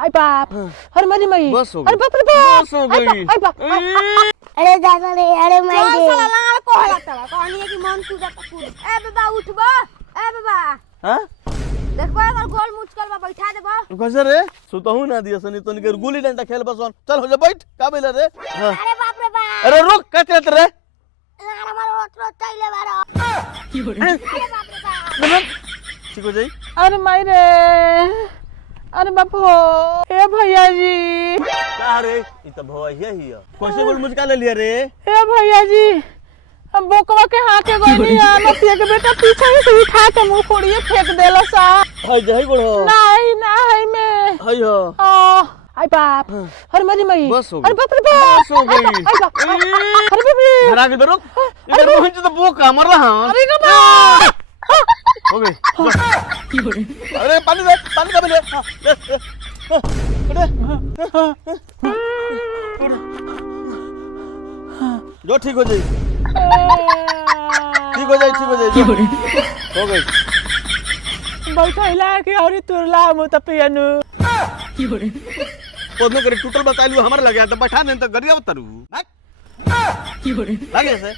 आई बाप, अरे मेरी मई, बस हो अरे गई, बाप रे बाप, बस हो गई। आई बाप, अरे दादा रे, अरे माई चल रे। साला लाल कोहला तला कहनी है कि मन कूदा त कूद ए बाबा उठबो ए बाबा हां देखबो अगर गोल मुचकल बा बैठा देबो कैसे रे सुतहू ना दिया सनी तनी के गुल्ली डंडा खेल बसन चल हो जा बैठ का बेला रे हाँ। अरे बाप रे बाप। अरे रुक कहते रे लाड़ मारो रोट तैले बारो। अरे बाप रे बाप। ठीक हो जाई अरे माई रे, अरे बाप हो, ए भैया जी, का रे ई त भवैया ही है कैसे बोल मुझका ले लिया रे ए भैया जी, हम बोकवा के हाथे गनी नतिया के बेटा पीछे से उठा के मुंह फोड़िए फेंक देला सा। हाय जही बड़ो नहीं ना है में हाय हो आई बाप, अरे मेरी मई, बस हो अरे गई, बाप रे बाप, बस हो गई। आई बाप, अरे बाप रे, घर आके रुक इधर मोहन तो वो कामर रहा अरे का बाप, हो गई अरे पानी का मिले जो ठीक हो जाए ठीक हो जाए हो गई बैठैला के और तुरला मु त पियनु कोदनो करे टूटल बताइलू हमर लगे त बैठा नहीं त गरिया उतरू लगे से